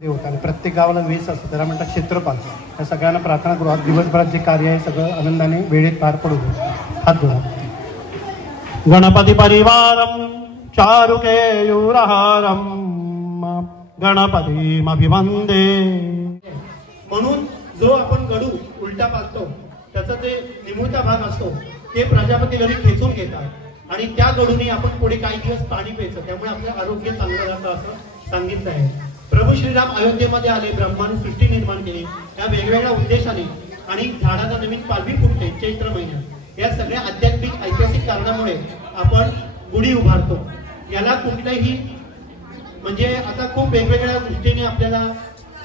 होतं आणि प्रत्येक गावाला वेस असतो, त्याला म्हणतात क्षेत्रपाल. या सगळ्यांना प्रार्थना करू. आज दिवसभरात जे कार्य आहे सगळं आनंदाने वेळेत पार पडू. हात धुवा. गणपती परिवारम चारुकेयूरहारम गणपतीमभिवंदे. म्हणून जो आपण गडू उलटा पाचतो त्याचा जे निमुळता भाग असतो ते प्रजापती गडी खेचून घेतात आणि त्या गडूने आपण पुढे काही दिवस पाणी प्यायचं, त्यामुळे आपलं आरोग्य चांगलं राहतं असं सांगितलं आहे. प्रभू श्रीराम अयोध्येमध्ये आले, ब्रह्माने सृष्टी निर्माण केली या वेगवेगळ्या उद्देशाने आणि झाडाला नवीन पालवी फुटते चैत्र महिन्यात. या सगळ्या आध्यात्मिक ऐतिहासिक कारणामुळे आपण गुढी उभारतो. याला कुठल्याही म्हणजे आता खूप वेगवेगळ्या दृष्टीने आपल्याला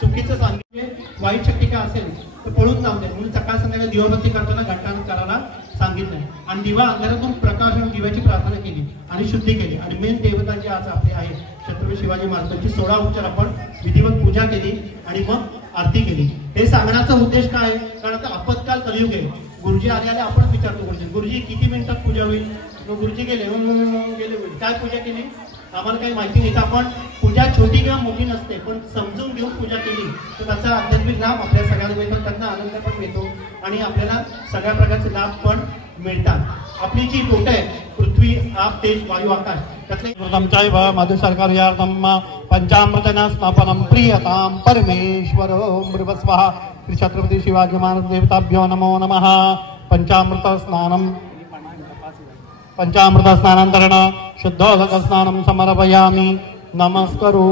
चुकीचं सांगितले, वाईट शक्ती काय असेल तर पळून जाऊ दे म्हणून सकाळ संध्याकाळी दिवाबत्ती करताना घंटानाद करायला सांगितलंय. आणि दिवा अंधारातून प्रकाश आणि दिव्याची प्रार्थना केली आणि शुद्धी केली. आणि मेन देवता जे आज आपले आहे छत्रपती शिवाजी महाराजांची 16 उपचार आपण विधिवत पूजा केली आणि मग आरती केली. हे सांगण्याचा उद्देश काय? कारण आता आपत्काल कलियुग आहे. गुरुजी आले आपण विचारतो गुरुजी किती मिनिटात पूजा होईल? गुरुजी गेले होईल. काय पूजा केली आम्हाला काही माहिती नाही. तर आपण पूजा छोटी किंवा मोठी नसते, पण समजून घेऊन पूजा केली तर त्याचा आध्यात्मिक लाभ आपल्या सगळ्यांना मिळतो, त्यांना आनंद पण मिळतो आणि आपल्याला सगळ्या प्रकारचे लाभ पण मिळतात. आपली जी बोट आहे पृथ्वी आप तेज वायू आकाश त्यातले मधु सरकार्यार्थम पंचामृतेन स्नापनम प्रियताम परमेश्वरो मृगस्वः. श्री छत्रपती शिवाजी महाराज देवताभ्यो नमो नमः. पंचामृत स्नानांतरेण शुद्धोदक स्नानं समर्पयामि. नमस्करो.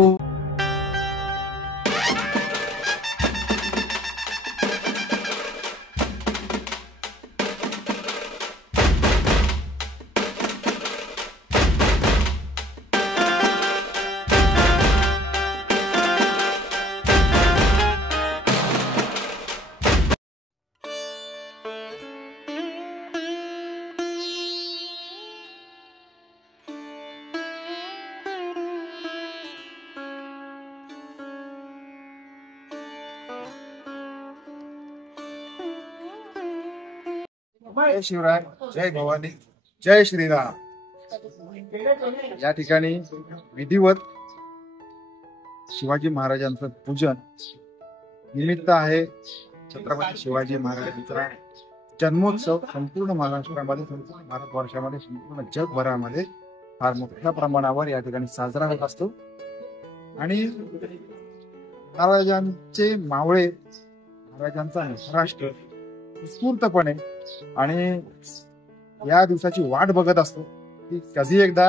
जय शिवराय, जय भवानी, जय श्रीराम. या ठिकाणी विधिवत शिवाजी महाराजांचं पूजन निमित्त आहे. छत्रपती शिवाजी महाराजांचा जन्मोत्सव संपूर्ण महाराष्ट्रामध्ये, संपूर्ण भारतवर्षामध्ये, संपूर्ण जगभरामध्ये फार मोठ्या प्रमाणावर या ठिकाणी साजरा होत असतो. आणि महाराजांचे मावळे, महाराजांचा महाराष्ट्र उत्स्फूर्तपणे आणि या दिवसाची वाट बघत असतो की कधी एकदा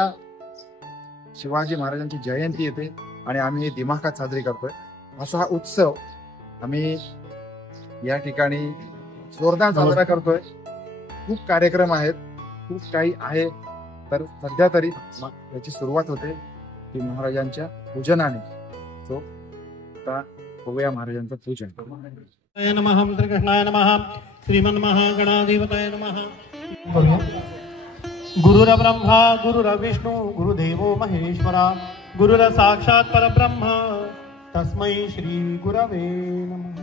शिवाजी महाराजांची जयंती येते आणि आम्ही हे दिमाखात साजरी करतोय. असा हा उत्सव आम्ही या ठिकाणी जोरदार साजरा करतोय. खूप कार्यक्रम आहेत, खूप काही आहे. तर सध्या तरी याची सुरुवात होते की महाराजांच्या पूजनाने. तो आता बघूया महाराजांचं पूजन. नमः. श्रीकृष्णाय नमः. श्रीमन्महागणाधिपतये नमः. गुरुर्ब्रह्मा गुरुर्विष्णु गुरुदेवो महेश्वरा गुरुर साक्षात् परब्रह्म तस्मै श्री गुरवे नमः.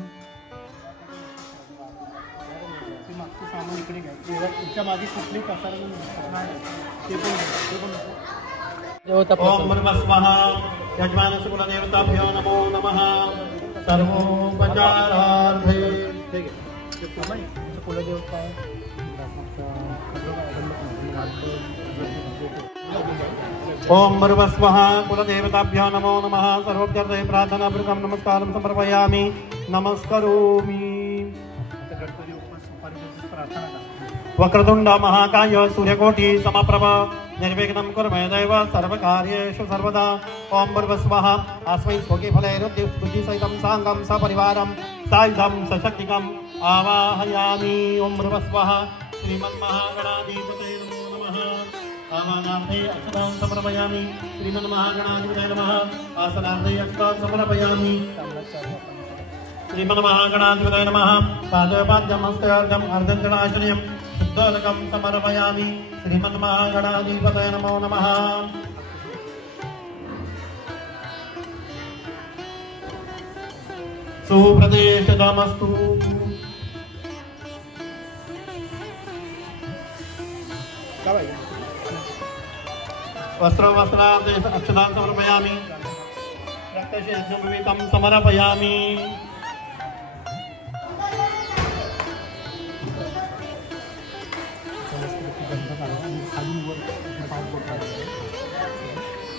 ओम नमः. यजमानस्य कुलदेवताभ्यो नमो नमः. सर्वोपचारार्थे ओम भर्वस्वः कुलदेवताभ्यो नमो नमः. सर्वोपचारार्थे प्रार्थना पूर्वकं नमस्कारं समर्पयामि. नमस्करोमि. वक्रतुंड महाकाय सूर्यकोटि समप्रभ निर्विघ्नं कुरु मे देव सर्वकार्येषु सर्वदा. ओम भर्वस्वः अस्मै स्वके फलैरुद्युक्तिसहितं साङ्गं सपरिवारं सायुधं सशक्तिकम् आवाहयामि. ओम भर्वस्वः श्रीमन्महागणाधिपतये नमो नमः. आवाहनार्थे अक्षतां समर्पयामि. श्रीमन्महागणाधिपतये नमः. आसनार्थे अक्षतां समर्पयामि. श्रीमन्महागणाधिपतये नमः. पादपाद्यं हस्तार्घ्यम् अर्धञ्जनाशनयं शुद्धोदकं समर्पयामि. श्रीमन्महागणाधिपतये नमो नमः. सुप्रदेशदमस्तु. वस्त्रार्थे अक्षतां समर्पयामि. रक्तशेषमितं समर्पयामि।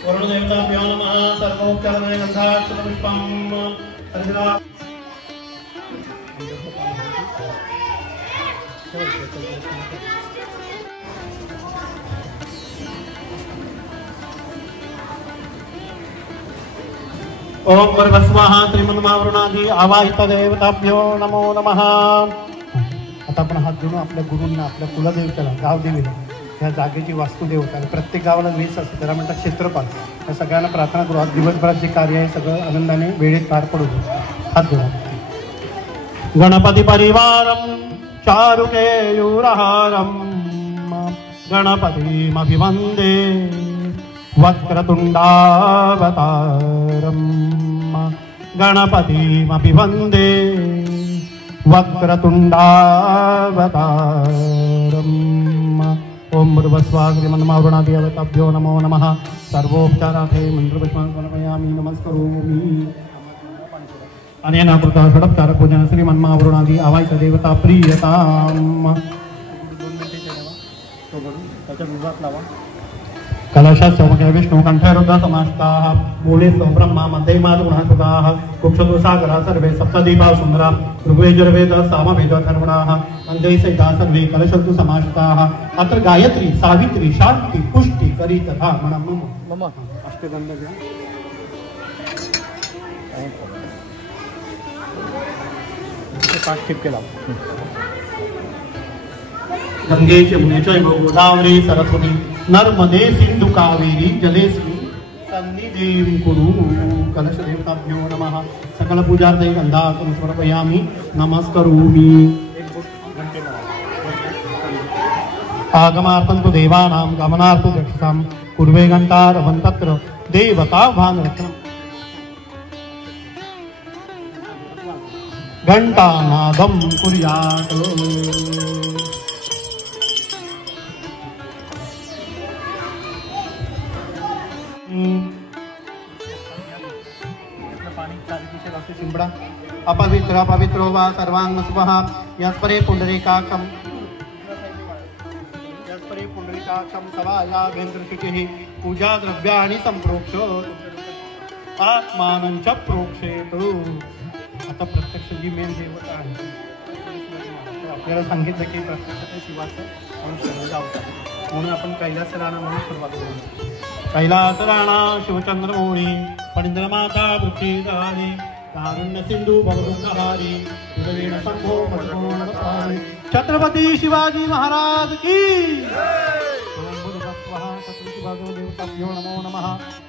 वरुणदेवताभ्यो नमः। सर्वोपचाराय गन्धाक्षतपुष्पं अर्घ्यं। ओम भर्गस्वाः त्रिमन्मावरुणादि आवाहित देवताभ्यो नमो नमः। आता आपण हात जोडून आपल्या गुरूंना, आपल्या कुलदेवतेला, गावदेवीला, या जागेची वास्तुदेवता, प्रत्येक गावाला वीस असते, त्याला म्हणतात क्षेत्रपाल, या सगळ्यांना प्रार्थना करू. आज दिवसभरात जे कार्य आहे सगळं आनंदाने वेळेत पार पडू. हात जोडा. गणपती परिवारम चारुकेयूरहारम गणपतिमभिवन्दे वक्रतुण्डावतारम गणपतिमभिवन्दे वक्रतुण्डावतारम. ओम भूर्भुवस्वाग्निमन्मावरुणादिदेवताभ्यो नमो नमः. सर्वोपचारार्थे मन्त्रपुष्पाणि समर्पयामि. नमस्करोमि. अनेन कृता षडोपचार पूजन श्रीमन्मावरुणादि आवाहित देवता प्रीयताम्. कलशास्य मुखे विष्णु कंठे रुद्र समास्ताः मूले ब्रह्मा मध्ये मातुगुणासुताः कुक्षतो सागरा सर्वे सप्तदीपा सुंदरा ऋग्वेद सामवेद अथर्वणाः अन्धै सहिता सर्वे कलशन्तु समास्ताः. अत्र गायत्री सावित्री शांति पुष्टि करी तथा मम मम अष्टगंध पाठ टिप केला. गंगे यमुने चैव गोदावरी सरस्वती नर्मदे सिंधु कावेरी जलेस्मिन् सन्निधिं कुरु. कलश देवताभ्यो नमः. सकल पूजार्थे गन्धार्थं समर्पयामि. नमस्करोमि. आगमार्थं तु देवानां गमनार्थं रक्षसां कुर्वे घण्टारवं तत्र देवताभानरक्षणम्. घण्टानादं कुर्यात्. शिंबडा. अपवित्र पवित्रो वा सर्वांग शुभः यस्परे पुंडरीकाक्षं सवायाभ्यन्तरशुचिः पूजा द्रव्याणि संप्रोक्ष्य आत्मानं च प्रोक्षेतु. आता प्रत्यक्ष जी मेन देवता आहे आपल्याला सांगितलं की प्रत्यक्ष शिवाचं अनुसरण जावतं म्हणून आपण कैलास राणा म्हणून सुरुवात करू. कैलास राणा शिवचंद्रमौळी पणिंद्रमाता वृक्षीधारी कारुण्य सिंधू भवदुःखहारी उदवीण शंभो भगवान छत्रपती शिवाजी महाराज की. देवताभ्यो नमो नमः.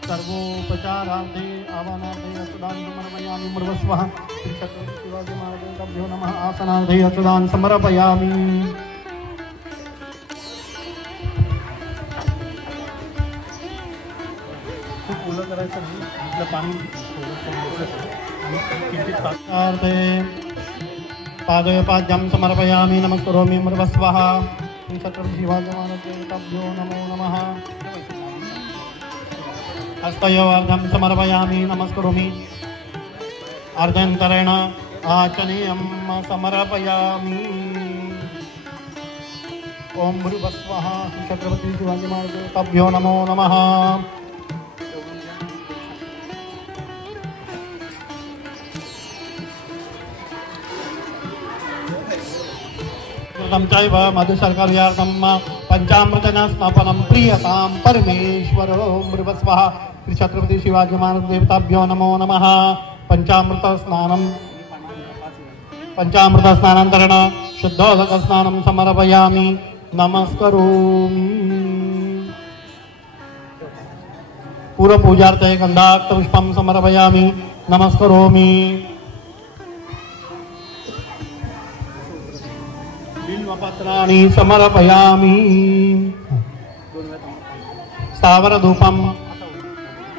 सर्वोपचारार्थे आवाहनार्थे अचदान समर्पयामि. मुर्वस्वः. श्री छत्रपती शिवाजी महाराजांभ्यो नमः. आसनार्थे अचदान समर्पयामि. फुलं करायचं नाही आपलं पाणी पादपाद्यं समर्पयामि. नमस्करोमि. मुर्वस्वः. श्री छत्रपती शिवाजी महाराजांभ्यो नमो नमः. हस्तयोर्धं समर्पयामि. नमस्करोमि. अर्धन्तरेण आचनेयं समर्पयामि. ओम भूर्भुवस्वः. श्री छत्रपती शिवाजी महाराजांभ्यो नमो नमः. चैव मधुशर्कर्यार्थं पंचामृतेन स्नापनं प्रीयतां परमेश्वर. ओम भूर्भुवस्वः. श्री छत्रपती शिवाजी महाराज देवताभ्यो नमो नमः. पंचामृत स्नानानन्तरेण शुद्धोदक स्नानं समर्पयामि. नमस्करोमि. पूर्वपूजार्थे गन्धाक्षपुष्पं समर्पयामि. नमस्करोमि. बिल्वपत्राणि समर्पयामि.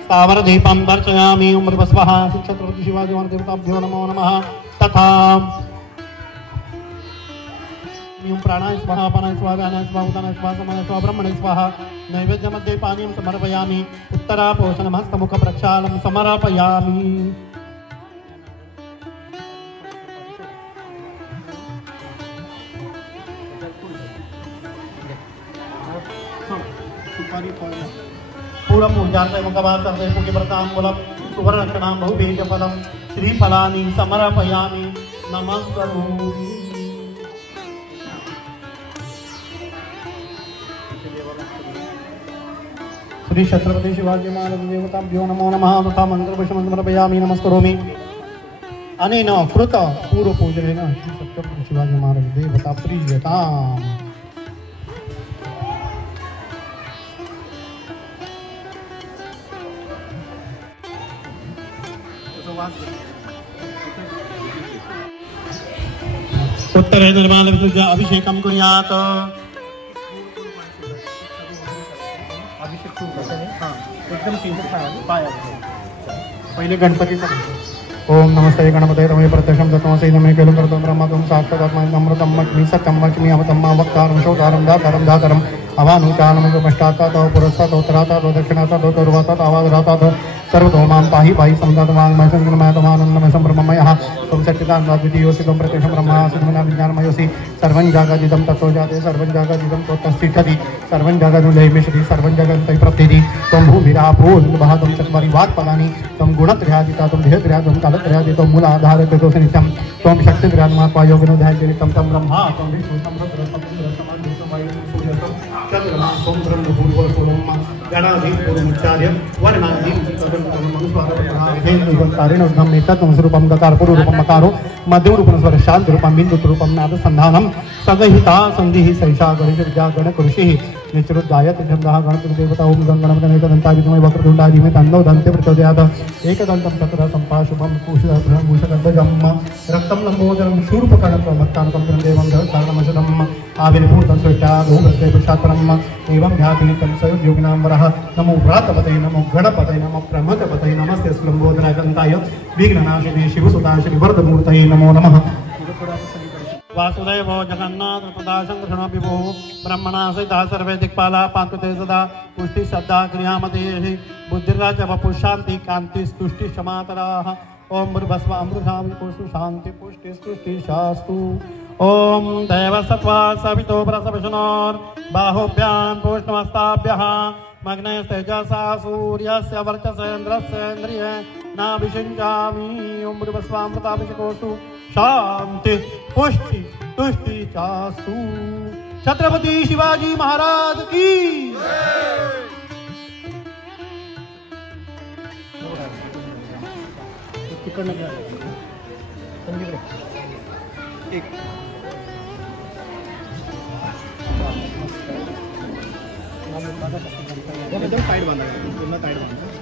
स्थावरदीपं दर्शयामि. ओम भूर्भुवस्वः. श्री छत्रपती शिवाजी महाराज देवताभ्यो नमो नमः. तथा ओम प्राणाय स्वाहा अपानाय स्वाहा व्यानाय स्वाहा उदानाय स्वाहा समानाय स्वाहा ब्रह्मणे स्वाहा नैवेद्यमध्ये पानीयं समर्पयामि उत्तरापोषणमस्तमुख प्रक्षालं समर्पयामि पूर्ण पूजार्थ मुखभासर्थे पुण्यव्रतांबुलं सुवर्णक्षणां बहुबीजफलं श्रीफलानि समर्पयामि नमस्करोमि श्री छत्रपती शिवाजी महाराज देवताभ्यो नमो नमः तथा मंत्रपुष्पं समर्पयामि नमस्करोमि अनेन कृत पूर्वपूजनेन श्री छत्रपती शिवाजी महाराज देवता प्रीयताम् उत्तरे निर्मालविसृज्य अभिषेकं कुर्यात् एकदम पहिले गणपतीचा ओम नमस्ते गणपते रमे प्रत्यक्षं दत्तमसै नमे केलं करतं ब्रह्मत्वं साक्षादात्मानं अमृतं मच्मि सत्यं वच्मि अमृतं वक्तारं शोधारं दातारं धातरं अवानुचानमं पश्चात्तात् पुरस्तात् उत्तरात् दक्षिणात् पूर्वात् आवादरात् सर्वतो मां पाहि पाहि समदातमाङ्मय संगणमयतमानन्दमय सम्भ्रममयः त्वं सच्चिदानन्दद्वितीयोऽसि त्वं प्रत्यक्षं ब्रह्मासि त्वं विज्ञानमयोऽसि सर्वं जगदिदं ततो जाते सर्वं जगदिदं त्वत्तिष्ठति सर्वं जगदुलयमिषति सर्वं जगन्तै प्रत्यति त्वं भूमिरापो लिङ्गभागं चत्वारि वाक्पदानि त्वं गुणत्रयादिता त्वं देहत्रयादं कालत्रयादितं मूलाधारकृतोऽसि नित्यं त्वं शक्तित्रयात्मात्मा योगिनोऽध्यायजनितं तं ब्रह्मा त्वं विष्णुतं रुद्रसमन्दुसमायुक्तं चन्द्रमा त्वं ब्रह्मपूर्वसूरं गणाधिपूर्वमुच्चार्य वर्णाधिकारिणोद्धं नेतत्वं गकारपूर्वरूपं मकारो मध्यमरूपं स्वर शान्तरूपं बिन्दुरूपं नादसन्धानं सदहिता सन्धिः सैषा गणेश विद्या गणकृषिः निचरुद्धायत छन्दः गणपतिदेवता ओम गणपतये एकदन्ताय विद्महे वक्रतुण्डाय धीमहि तन्नो दन्ते प्रचोदयात् एकदन्तं तत्र सम्पाशुभं कुशधरभुजं रक्तं लम्बोदरं शूर्पकर्णं मत्तानकं देवं जगत्कारणमशदम् आविर्भूतं सृष्टादोभ्रते पुरुषात्तरम् एवं ध्याति तं सयोगिनां वरः नमो व्रातपतये नमो गणपतये नमो प्रमथपतये नमस्ते लम्बोदराय दन्ताय विघ्ननाशिने शिवसुताय श्रीवरदमूर्तये नमो नमः वासुदेव जगन्नाथ तदा विभो ब्रह्मणा सहिता सर्वे दिक्पाला पान्तुते सदा पुष्टि श्रद्धा क्रियामते बुद्धिराज वपु शांति कांति स्तुष्टि क्षमातराः ओम भूर्भस्व अमृतां पुष्टि शांति पुष्टि स्तुष्टि शास्तु ओम देवसत्वा सवितो प्रसविष्णोर् बाहुभ्यां पुष्णमस्ताभ्यः मग्नेस्तेजसा सूर्यस्य वर्चसेन्द्रस्येन्द्रिये नाभिषिञ्चामि ओम भूर्भस्वामृताभिषेकोऽस्तु शांति पुष्टि तुष्टि चास्तु छत्रपति शिवाजी महाराज की एकदम टाइट बांधा पूर्ण टाइट बांधा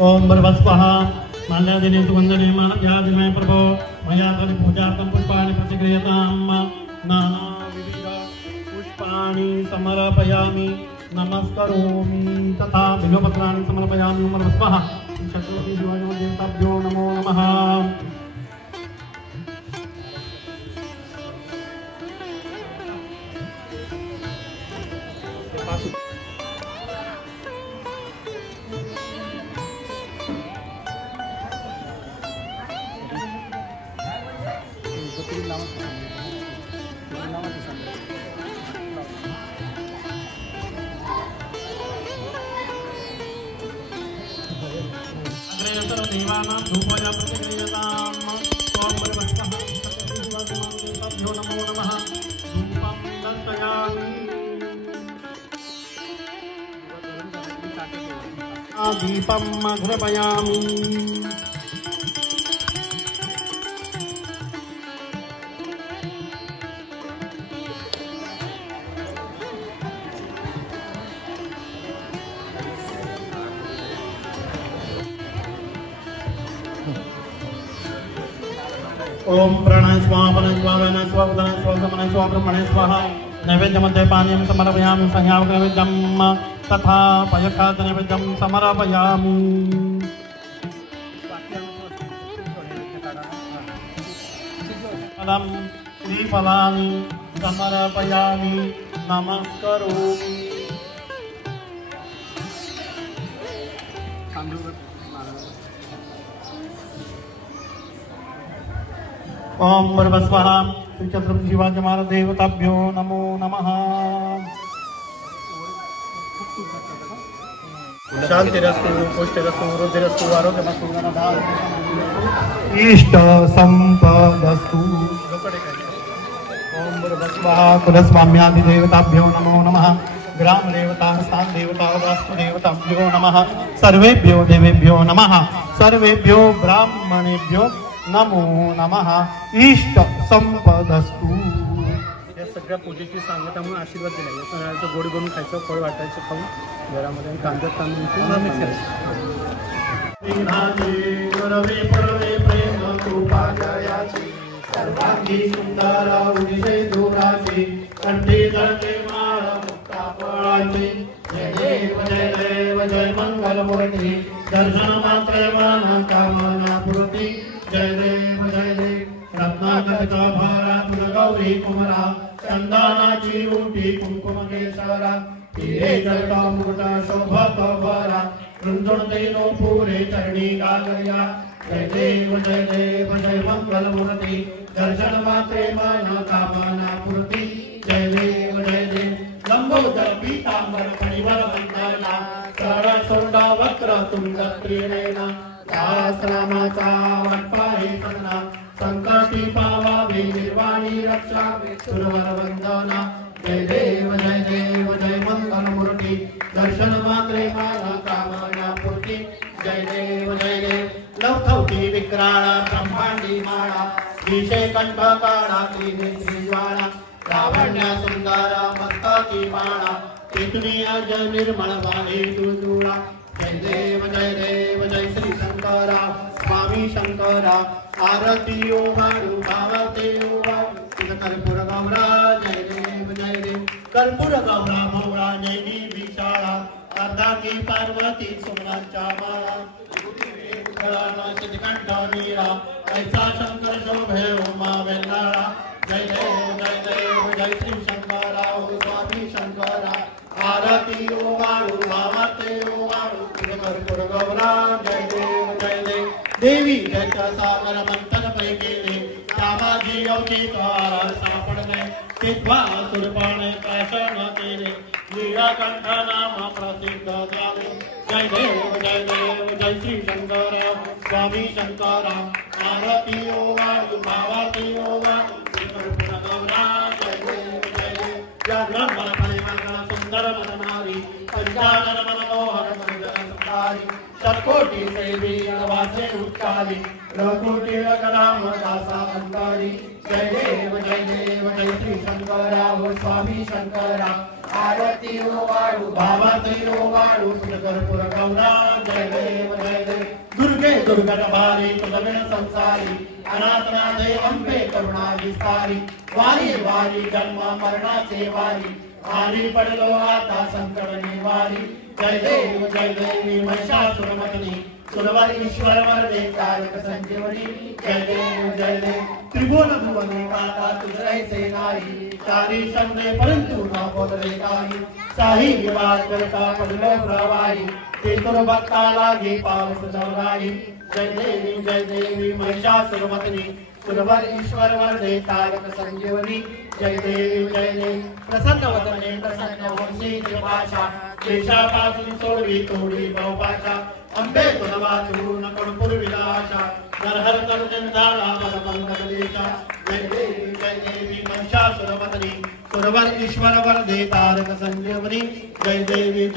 ओम भर्वस्वः माल्यादिने सुगन्धने माल्यादिने प्रभो मया तद् पूजार्थं पुष्पाणि प्रतिगृह्यतां नानाविध पुष्पाणि समर्पयामि नमस्करोमि तथा बिल्वपत्राणि समर्पयामि ओम भर्वस्वः छत्रपति शिवाजी देवताभ्यो नमो नमः देवानां धूपोया प्रतिक्रियताम् ओम भर्वस्वः छत्रपति शिवाजी देवताभ्यो नमो नमः धूपं दर्शयामि दीपं अघ्रपयामि ओम प्राणाय स्वाहा अपनाय स्वाहा व्यानाय स्वाहा उदानाय स्वाहा समानाय स्वाहा ब्रह्मणे स्वाहा नैवेद्यमध्ये पानीयं समर्पयामि संयावनैवेद्यं तथा पयखाद्य नैवेद्यं समर्पयामि फलं श्रीफलानि समर्पयामि नमस्करोमि ओम बरबस्वाहा श्री छत्रपति शिवाजी महाराज देवताभ्यो नमो नमः। शांतिरस्तु पुष्टिरस्तु वृद्धिरस्तु आरोग्यमस्तु इष्ट संपदस्तु। ओम बरबस्वाहा कुलस्वाम्यादि देवताभ्यो नमो नमः। ग्राम देवता स्थान देवता वास्तु देवताभ्यो नमः। सर्वेभ्यो देवेभ्यो नमः। सर्वेभ्यो ब्राह्मणेभ्यो नमो नमः। इष्ट संपदस्तु। या सगळ्या पूजेची सांगता म्हणून आशीर्वाद दिला. या सगळ्याचं गोड बनवून खायचं, फळ वाटायचं, खाऊन घरामध्ये कांदा तांदूळ प्रेम कृपा जयाची सर्वांगी सुंदर उदिशे दोराची कंठी जळते माळ मुक्ता फळाची जय देव जय देव जय मंगल मूर्ती दर्शन मात्र मन कामना पूर्ती जय देव रत्नाकरित भारा तुझ गौरी कुमरा चंदनाची उंटी कुंकुम केसरा हिरे जळता मुकुट शोभत भरा रुंजुणते नो पुरे चरणी गागर्या जय देव जय मंगल मूर्ती दर्शन मात्रे मन कामना पूर्ती जय देव लंबोदर पीतांबर परिवर वंदना सरळ सोंडा वक्र तुंग त्रिनयना दास रामाचा वटपाहे सन्ना संकटी पावावे निर्वाणी रक्षावे सुरवर वंदना जय देव जय मंगल मूर्ती दर्शन मात्रे मन कामना पूर्ती जय देव लवथवती विक्राळा ब्रह्मांडी माळा विषय कंठ काळा त्रिनेत्री ज्वाळा लावण्य सुंदर मस्तकी बाणा इतनी अज निर्मळ वाणी तुळजुळा जय देव जय श्री शंकरा स्वामी शंकरा आरती ओवाळू भावते ओवाळू कर्पूर गौरा जय देव कर्पूर गौरा भोळा जयनी विशाळा अर्धांगी पार्वती सोनाच्या माळा कंठ नीरा ऐसा शंकर शोभे उमा वेंगाळा जय देव जय श्री शंकरा स्वामी शंकरा आरती ओवाळू भावते ओवाळू कर्पूर गौरा जय देव देवी जयचा सागर मंथन पैकी सामाजी अवचितार सापडणे तिथवा सुरपाणे प्राशन केले नीळकंठ नाम प्रसिद्ध झाले जय देव जय श्री शंकरा स्वामी शंकरा आरती ओवाळू भावती ओवाळू कर्पूर गौरा जय देव जागरण मन परिमल सुंदर मनमारी पंचानन मनोहर मंगलकारी षट्कोटी सेवी वासे उच्चारी रघुकोटी रघुराम दासा अंतारी जय देव जय श्री शंकरा स्वामी शंकरा आरती ओवाळू भावती ओवाळू कर्पूर गौरा जय देव दुर्गे दुर्गटभारी तुझविण संसारी अनाथनाथे अंबे करुणा विस्तारी वारी वारी जन्म मरणाचे वारी आली पडलो आता संकट निवारी जय देव देवी महिषासुरमर्दिनी सुरवारी ईश्वर मर्दे कारक संजीवनी जय देव त्रिभुवन भुवने माता तुझे सेनारी चारी शंभे परंतु न बोलले काही साही विवाद करता पडलो प्रवाही ते तुर भक्ता लागे पावस जवराई जय देवी महिषासुरमर्दिनी सुरवर ईश्वर वरदे तारक संजीवनी जय देव प्रसन्न वदने प्रसन्न वंशी भाषा देशापासून सोडवी तोडी बहुभाषा अंबे तुला वाचून कणपूर विलाशा नरहर करुजन झाला बलमंगलेशा जय देवी महिषासुरमर्दिनी सुरवर ईश्वर वरदे तारक संजीवनी जय देवी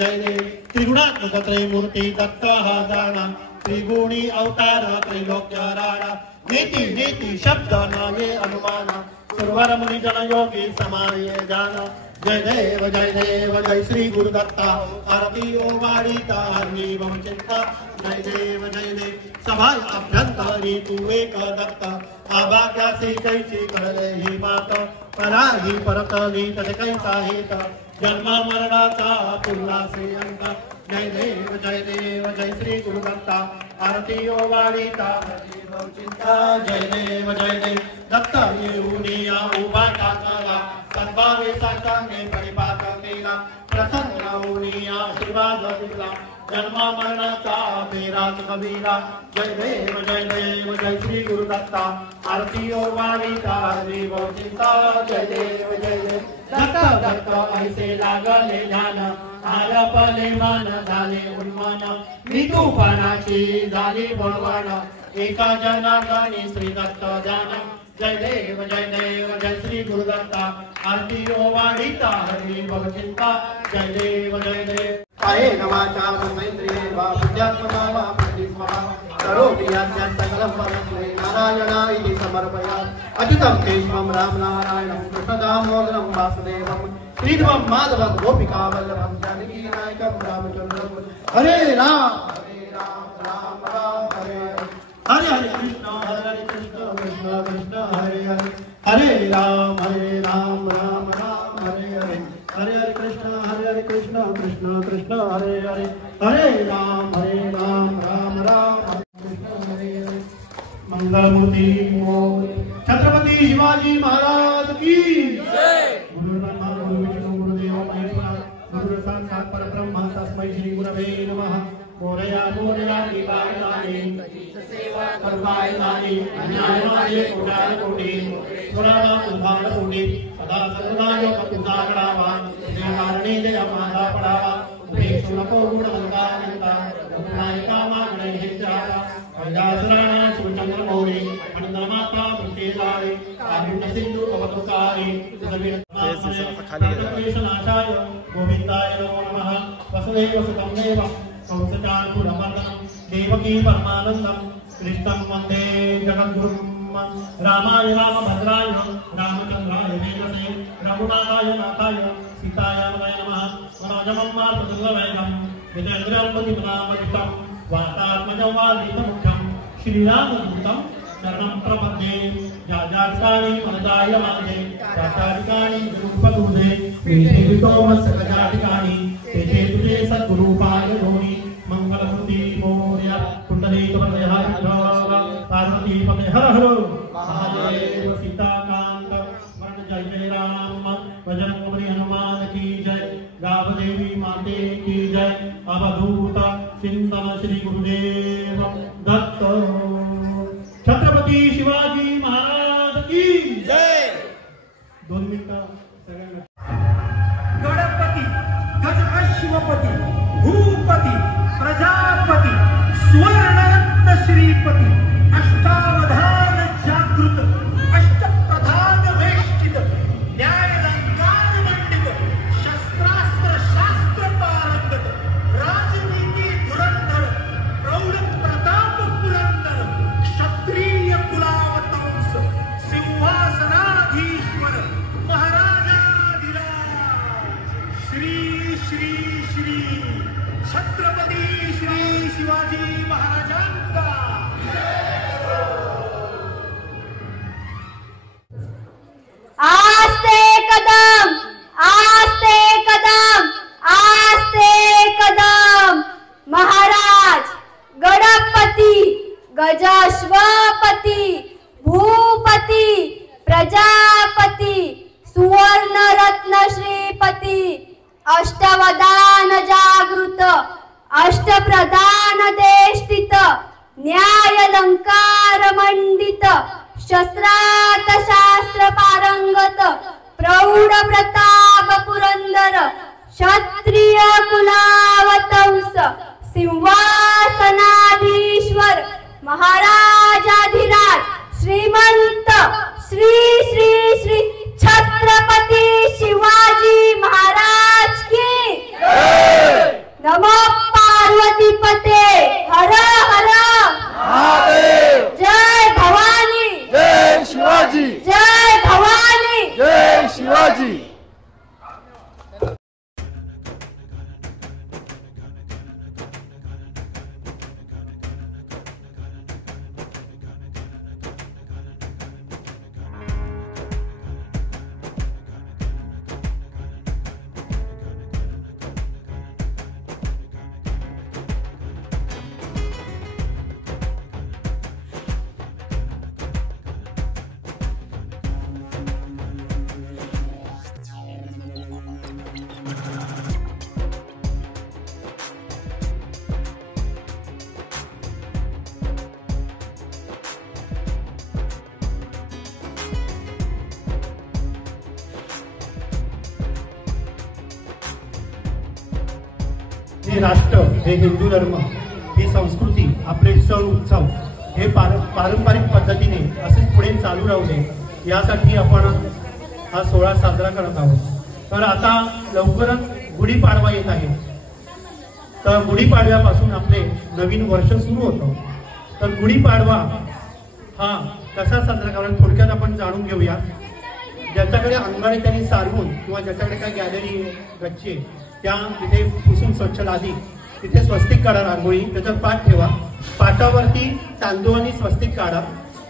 त्रिगुणात्मक त्रयमूर्ती दत्त हा जाणा त्रिगुणी अवतार त्रैलोक्य राणा नीति शब्द नावे अनुमाना सुरवर मुनि जन योगी समाये जान। जय देव जय श्री गुरुदत्ता आरती ओ वाडिता हरणी वम चिंता। जय देव सभा अभ्यंतरी तू एक दत्त आभाग्यासी कैसी करले ही मात पराही परतली तद कैसा हेत जन्म मरणाचा पुन्हासे अंत। जय देव जय श्री गुरुदत्ता आरती ओ वाडिता हरणी वम चिंता। जय देव दत्त येऊनिया उभा टाकला सद्भावे साष्टांगे परिपाक केला प्रसन्न होऊनी आशीर्वाद दिला जन्म मरणाचा फेराच कबीरा। जय देव जय श्री गुरुदत्ता आरती ओ वाडिता हरणी वम चिंता। जय देव दत्त ऐसे लागले ध्यान आलपले मन झाले उन्मान मृत्यूपणाची झाली बळवान एका जनार्दनी श्री दत्त जान। जय देव जय श्री गुरुदत्ता आरती ओ वाडिता हरणी वम चिंता। जय देव आहे नमाचा मैत्रिये वा पुण्यात्मना वा प्रतिस्मा करोमि यस्यात् सकलं परस्मै नारायणा इति समर्पयामि। अच्युतं केशवं राम नारायणं कृष्णदामोदरं वासुदेवं श्रीधरं माधवं गोपिकावल्लभं जानकी नायकं रामचन्द्रं। हरे राम राम हरे हरे हरे कृष्ण कृष्ण कृष्ण हरे हरे राम राम हरे हरे हरे कृष्ण कृष्ण कृष्ण हरे हरे राम राम कृष्ण हरे हरे। मंगलमूर्ति छत्रपति शिवाजी महाराज की जय। गुरु ब्रह्मा गुरु विष्णु गुरुदेव महेश्वरा गुरु साक्षात् परब्रह्म तस्मै श्री गुरवे नमः। मोरया दीपायतानि सेवा कर्मायतानि ज्ञानमाये कोटि पुराणा उद्धार कोटि सदा सदाय कपुदागडावा जय कारणे जय माता पडावा उपेक्षु नको गुण अंगानंता नायका मागणे हेचावा वैदासराणा सुचंद्र मौरी मंदमाता मुक्तेदारे कारुण्य सिंधु अवतुकारी कृष्णाचार्य गोविंदाय नमो नमः। वसुदेव सुतं देवं कंसचाणूरमर्दनं देवकी परमानन्दं कृष्णं वन्दे जगद्गुरुं। रामाय रामभद्राय रामचन्द्राय वेदसे रघुनाथाय नाथाय सीताय नमः। मनोजमं मातुर्वैभवं विजयेन्द्रं पतिपदामृतं वातात्मजं वादितमुख्यं श्रीरामदूतं शरणं प्रपद्ये। जाजार्काणि मनदाय मागे जातारिकाणि गुरुपदूदे वेदेवितोमस्सकजाटिकाणि तेथे तुझे सद्गुरूपाय धोनी। मंगलमूर्ति मोर्या कुंडलीकवलयः पार्वती पते हर हर महादेव सीताकांत वरण जय राम बजरंगबली हनुमान की जय गावदेवी माते की जय। अवधूत चिंतन श्री गुरुदेव दत्त छत्रपति शिवाजी महाराज की जय। 2 मिनिटं सगळ्यांना। गणपती गजअश्वपती भूपती प्रजापती स्वर्णरत्न श्रीपती अष्टावधान जागृत अष्टप्रधान वेष्टित न्यायलंकार मंडित शस्त्रास्त्र शास्त्र पारंगत राजनीती धुरंधर प्रौढ प्रताप पुरंदर क्षत्रिय कुलावतंस सिंहासनाधीश्वर महाराजाधिराज श्री श्री श्री छत्रपती श्री शिवाजी महाराजांचा आस्ते कदम आस्ते कदम आस्ते कदम। महाराज गणपती गजाश्वपती भूपती प्रजापती सुवर्णरत्न श्रीपती अष्टवदान जागृत अष्टप्रधान देष्टित न्यायलंकार मंडित शस्त्रात शास्त्र पारंगत प्रौढ प्रताप पुरंदर क्षत्रिय कुलावतंस सिंहासनाधीश्वर महाराजाधिराज श्रीमंत श्री श्री श्री छत्रपती शिवाजी महाराज की नमो पार्वती पते हर हर महादेव। जय भवानी जय शिवाजी जय भवानी। हे राष्ट्र, हे हिंदू धर्म, ही संस्कृती, आपले सण उत्सव हे पारंपरिक पद्धतीने असेच पुढे चालू राहू दे यासाठी आपण हा सोहळा साजरा करत आहोत। तर आता लवकरच गुढीपाडवा येत आहे। तर गुढीपाडव्यापासून आपले नवीन वर्ष सुरू होतं। तर गुढीपाडवा हा कसा साजरा करावा थोडक्यात आपण जाणून घेऊया। ज्याच्याकडे अंगाने त्यांनी सारवून किंवा ज्याच्याकडे काही गॅलरी गच्ची त्या तिथे पुसून स्वच्छ लादी, तिथे स्वस्तिक काढा रांगोळी, त्याच्यावर पाठ ठेवा, पाटावरती तांदूळाने स्वस्तिक काढा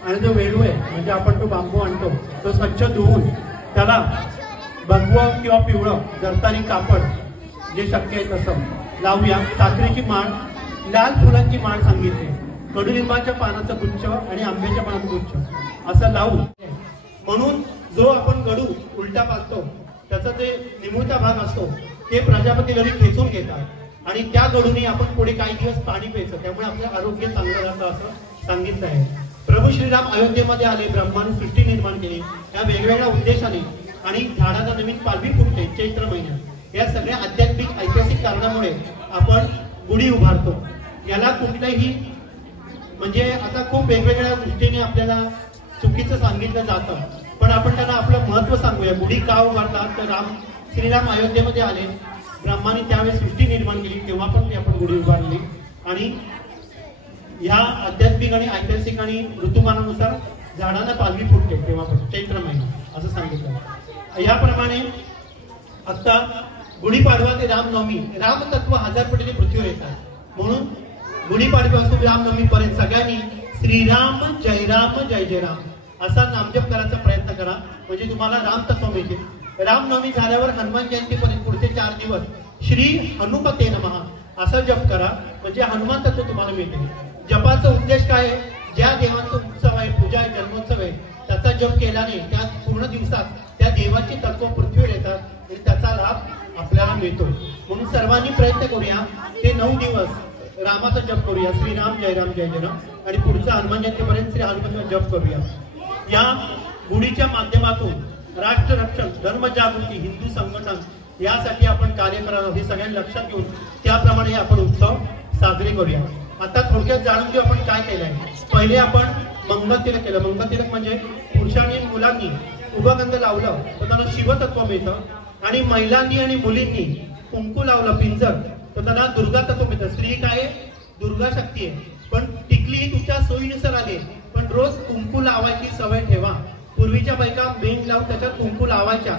आणि जो वेळू आहे म्हणजे आपण तो बांबू आणतो तो स्वच्छ धुवून त्याला भगवं किंवा पिवळं जरतानी कापड जे शक्य आहे तसं लावूया। साखरेची माळ, लाल फुलांची माळ सांगितली, कडुलिंबाच्या पानाचा गुच्छ आणि आंब्याच्या पानाचा गुच्छ असं लावून, म्हणून जो आपण गडू उलटा पाचतो त्याचा जे निमुळता भाग असतो ते प्रजापती गडी खेचून घेतात आणि त्या गडूने आपण पुढे काही दिवस पाणी प्यायचं, त्यामुळे आपलं आरोग्य चांगलं राहतं असं सांगितलं आहे। प्रभू श्रीराम अयोध्येमध्ये आले, ब्रह्माने सृष्टी निर्माण केली, या वेगवेगळ्या उद्देशाने आणि झाडाला नवीन पालवी फुटते चैत्र महिन्यात। या सगळ्या आध्यात्मिक ऐतिहासिक कारणामुळे आपण गुढी उभारतो। याला कुठल्याही म्हणजे आता खूप वेगवेगळ्या दृष्टीने आपल्याला चुकीचं सांगितलं जातं, पण आपण त्यांना आपलं महत्व सांगूया। गुढी का उभारतात तर श्रीराम अयोध्येमध्ये आले, ब्रह्माने त्यावेळेस सृष्टी निर्माण केली, तेव्हा पण ती आपण गुढी उभारली आणि ह्या आध्यात्मिक आणि ऐतिहासिक आणि ऋतुमानानुसार झाडांना पालवी फुटते तेव्हा पण चैत्र महिना असं सांगितलं। याप्रमाणे आता गुढीपाडवा ते रामनवमी, रामतत्व 1000 पटीने पृथ्वीवर येतात, म्हणून गुढीपाडव्यापासून रामनवमी पर्यंत सगळ्यांनी श्रीराम जय राम जय जय राम असा नामजप करायचा प्रयत्न करा, म्हणजे तुम्हाला रामतत्व मिळते। रामनवमी झाल्यावर हनुमान जयंतीपर्यंत पुढचे 4 दिवस श्री हनुमते नमः असा जप करा, म्हणजे हनुमान तत्व तुम्हाला मिळते। जपाचा उद्देश काय आहे? ज्या देवांचा उत्सव आहे, पूजा आहे, जन्मोत्सव आहे, त्याचा जप केल्याने त्या पूर्ण दिवसात त्या देवाची तत्व पृथ्वीवर येतात आणि त्याचा लाभ आपल्याला मिळतो। म्हणून सर्वांनी प्रयत्न करूया, ते 9 दिवस रामाचा जप करूया, श्रीराम जय राम जय जय राम, आणि पुढचा हनुमान जयंतीपर्यंत श्री हनुमान जप करूया। या गुढीच्या माध्यमातून राष्ट्र रक्षण, धर्म जागृती, हिंदू संघटन यासाठी आपण कार्य करावं हे सगळ्यांनी लक्षात घेऊन त्याप्रमाणे आपण उत्सव साजरे करूया। आता थोडक्यात जाणून घेऊ आपण काय केलंय। पहिले आपण मंगलतिलक केलं। मंगलतिलक म्हणजे पुरुषांनी आणि मुलांनी उभगंध लावलं तर त्यांना शिवतत्व मिळतं, आणि महिलांनी आणि मुलींनी कुंकू लावलं पिंजर तर त्यांना दुर्गा तत्व मिळतं। स्त्री काय आहे? दुर्गा शक्ती आहे, पण टिकली ही तुमच्या सोयीनुसार आली, पण रोज कुंकू लावायची सवय ठेवा। पूर्वीच्या बायका बेंग लावून त्याच्यात कुंकू लावायच्या,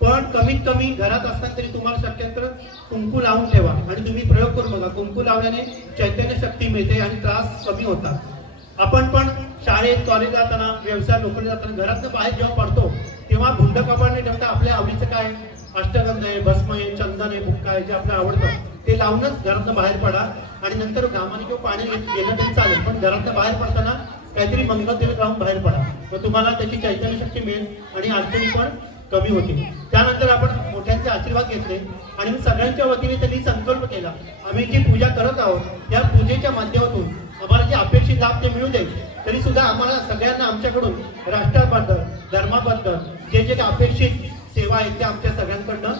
पण कमीत कमी घरात असताना तरी तुम्हाला शक्य तर कुंकू लावून ठेवा आणि तुम्ही प्रयोग करून बघा। कुंकू लावल्याने चैतन्य शक्ती मिळते आणि त्रास कमी होतात। आपण पण शाळेत, कॉलेज जाताना, व्यवसाय, नोकरी जाताना घरातनं बाहेर जेव्हा पडतो तेव्हा भुंड कपाळने ठेवता आपल्या आवडीचं काय, अष्टगंध आहे, भस्म आहे, चंदन आहे, बुक्का आहे, जे आपल्याला आवडतं ते लावूनच घरातनं बाहेर पडा, आणि नंतर घामाने किंवा पाणी गेलं तरी चालेल, पण घरातनं बाहेर पडताना काहीतरी मंगलतिलक लावून बाहेर पडा, मग तुम्हाला त्याची चैतन्य शक्ती मिळेल आणि अडचणी पण कमी होतील। त्यानंतर आपण मोठ्यांचे आशीर्वाद घेतले आणि सगळ्यांच्या वतीने त्यांनी संकल्प केला, आम्ही जी पूजा करत आहोत या पूजेच्या माध्यमातून आम्हाला जे अपेक्षित लाभ ते मिळू दे, तरी सुद्धा आम्हाला सगळ्यांना आमच्याकडून राष्ट्राबद्दल, धर्माबद्दल जे जे अपेक्षित सेवा आहेत त्या आमच्या सगळ्यांकडनं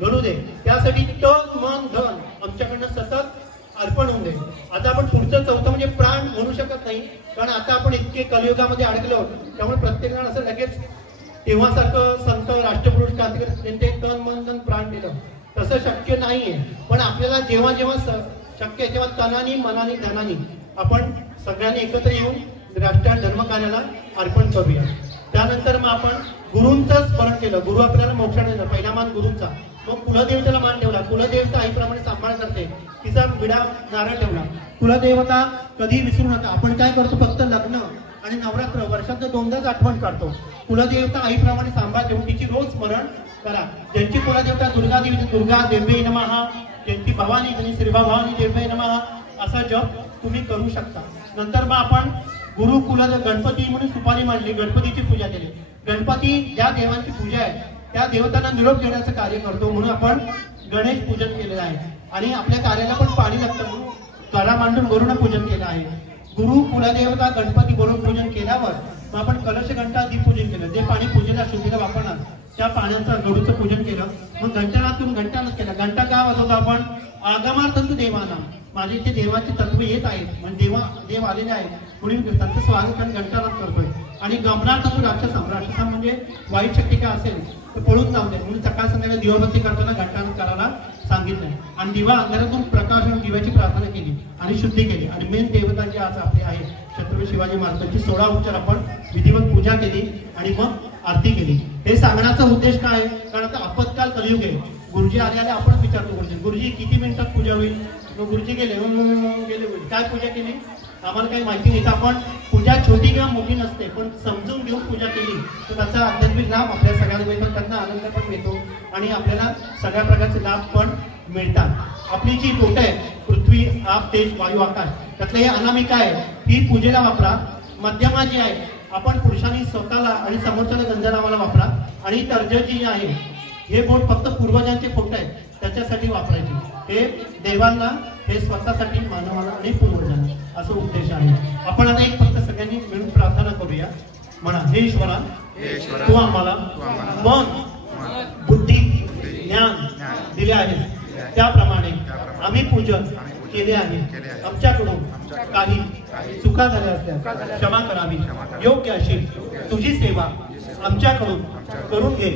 घडू दे, त्यासाठी तन मन धन आमच्याकडनं सतत अर्पण होऊ दे। आता आपण पुढचं चौथं म्हणजे प्राण म्हणू शकत नाही, कारण आता आपण इतके कलियुगामध्ये अडकलो, त्यामुळे प्रत्येक जण असं लगेच तेव्हा सारखं संत, राष्ट्रपुरुष, क्रांतिकारी त्यांचे तन मन धन प्राण दिलं तसं शक्य नाहीये, पण आपल्याला जेव्हा जेव्हा शक्य आहे तेव्हा तनानी मनानी धनानी आपण सगळ्यांनी एकत्र येऊन राष्ट्र धर्म कार्याला अर्पण करूया। त्यानंतर मग आपण गुरूंचं स्मरण केलं। गुरु आपल्याला मोक्षाने दिला, पहिला मान गुरूंचा, मग कुलदेवतेला मान ठेवला। कुलदेवता आईप्रमाणे सांभाळ करते, तिचा विडा नारळ ठेवला। कुलदेवता कधी विसरू नका। आपण काय करतो, फक्त लग्न आणि नवरात्र वर्षात 2दाच आठवण काढतो। कुलदेवता आईप्रमाणे सांभाळ ठेवून तिची रोज स्मरण करा। ज्यांची कुलदेवता दुर्गा देवी, दुर्गा देव्यै नमः, ज्यांची भवानी त्यांनी श्री भवानी देव्यै नमः असा जप तुम्ही करू शकता। नंतर मग आपण गुरु कुल गणपती म्हणून सुपारी मांडली, गणपतीची पूजा केली। गणपती ज्या देवांची पूजा आहे त्या देवतांना निरोप देण्याचं कार्य करतो, म्हणून आपण गणेश पूजन केलेलं आहे, आणि आपल्या कार्याला पण पाणी लागतं म्हणून कळा मांडून गुरुनं पूजन केलं आहे। गुरु कुलदेवता गणपती बरोबर पूजन केल्यावर मग आपण कलश घंटा दीप पूजन केलं, जे पाणी पूजेला शुद्धीला वापरणार त्या पाण्याचं गडूचं पूजन केलं। मग घंटानाथून घंटानाथ केला। घंटा का वाजवतो आपण? आगमार्थंतु देवानां, माझे इथे देवाचे तत्व येत आहेत, म्हणजे देव आलेले आहेत, पुढील त्यांचं स्वागत आणि घंटानाद करतोय. आणि गमनार्थंतु राक्षसां, राक्षसां म्हणजे वाईट शक्ती काय असेल तर पळून जाऊ दे म्हणून सकाळ संध्याकाळी दिवाबत्ती करताना घंटानाद करायला सांगितलंय. आणि दिवा अंधारातून प्रकाश आणि दिव्याची प्रार्थना केली आणि शुद्धी केली. आणि मेन देवता जी आज आपली आहे छत्रपती शिवाजी महाराजांची 16 उपचार आपण विधिवत पूजा केली आणि मग आरती केली. हे सांगण्याचा उद्देश काय आहे? कारण आता आपत्काल कलियुग आहे. गुरुजी आले आपणच विचारतो गुरुजी किती मिनिटात पूजा होईल? गुरुजी गेले काय पूजा केली आम्हाला काही माहिती नाही. तर आपण पूजा छोटी किंवा मोठी नसते, पण समजून घेऊन पूजा केली तर त्याचा आध्यात्मिक लाभ आपल्या सगळ्यांना मिळतो, त्यांना आनंद पण मिळतो आणि आपल्याला सगळ्या प्रकारचे लाभ पण मिळतात. आपली जी बोट आहे पृथ्वी, आप, तेज, वायू, आकाश, त्यातलं हे अनामिका आहे, ही पूजेला वापरा. मध्यमा जी आहे आपण पुरुषांनी स्वतःला आणि समोरच्याला गंध लावायला वापरा. आणि तर्ज जी आहे हे बोट फक्त पूर्वजांचे फोटो आहेत त्याच्यासाठी वापरायची. हे देवांना, हे स्वतःसाठी, मानवाला आणि पूर्वजांना असं उद्देश आहे. आपण आता एक फक्त सगळ्यांनी मिळून प्रार्थना करूया. म्हणा, हे ईश्वरा तू आम्हाला मन, बुद्धी, ज्ञान दिले आहे, त्याप्रमाणे आम्ही पूजन केले आहे. आमच्याकडून काही चुका झाल्या असल्या क्षमा करावी. योग्य अशी तुझी सेवा आमच्याकडून करून घे.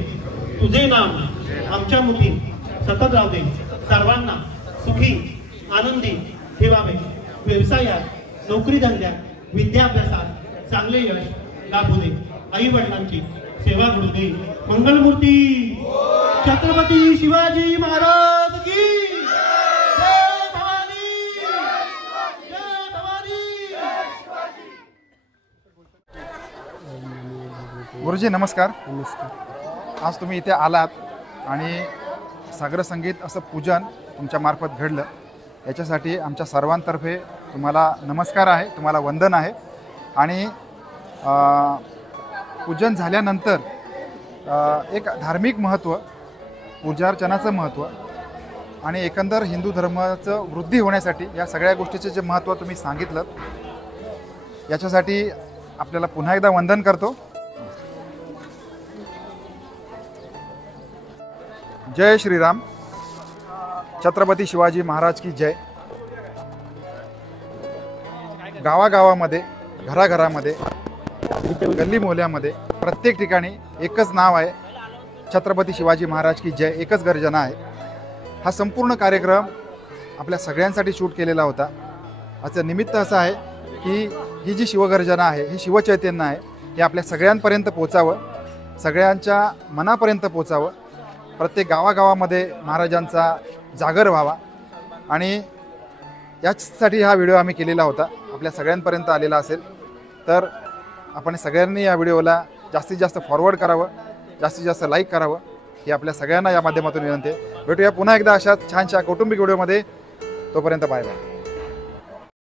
तुझे नाम आमच्या मुठी सतत राहू दे. सर्वांना सुखी आनंदी ठेवावे. व्यवसायात, नोकरी धंद्यात, विद्याभ्यासात चांगले यश लाभू दे. आई वडिलांची सेवा घडू दे. मंगलमूर्ती छत्रपती शिवाजी महाराज की जय भवानी, जय भवानी. गुरुजी नमस्कार. आज तुम्ही इथे आलात आणि सागर संगीत असं पूजन तुमच्या मार्फत घडलं, याच्यासाठी आमच्या सर्वांतर्फे तुम्हाला नमस्कार आहे, तुम्हाला वंदन आहे. आणि पूजन झाल्यानंतर एक धार्मिक महत्त्व, पूजार्चनाचं महत्त्व आणि एकंदर हिंदू धर्माचं वृद्धी होण्यासाठी या सगळ्या गोष्टीचे जे महत्त्व तुम्ही सांगितलं, याच्यासाठी आपल्याला पुन्हा एकदा वंदन करतो. जय श्रीराम. छत्रपती शिवाजी महाराज की जय. गावागावामध्ये, घराघरामध्ये, गल्ली मोहल्ल्यामध्ये प्रत्येक ठिकाणी एकच नाव आहे, छत्रपती शिवाजी महाराज की जय, एकच गर्जना आहे. हा संपूर्ण कार्यक्रम आपल्या सगळ्यांसाठी शूट केलेला होता. याचं निमित्त असं आहे की ही जी शिवगर्जना आहे, ही शिवचैतन्य आहे, हे आपल्या सगळ्यांपर्यंत पोचावं, सगळ्यांच्या मनापर्यंत पोचावं. प्रत्येक गावागावामध्ये महाराजांचा जागर व्हावा आणि याचसाठी हा व्हिडिओ आम्ही केलेला होता. आपल्या सगळ्यांपर्यंत आलेला असेल तर आपण सगळ्यांनी या व्हिडिओला जास्तीत जास्त फॉरवर्ड करावं, जास्तीत जास्त लाईक करावं, ही आपल्या सगळ्यांना या माध्यमातून विनंती आहे. भेटूया पुन्हा एकदा अशाच छानशा कौटुंबिक व्हिडिओमध्ये. तोपर्यंत बाय बाय.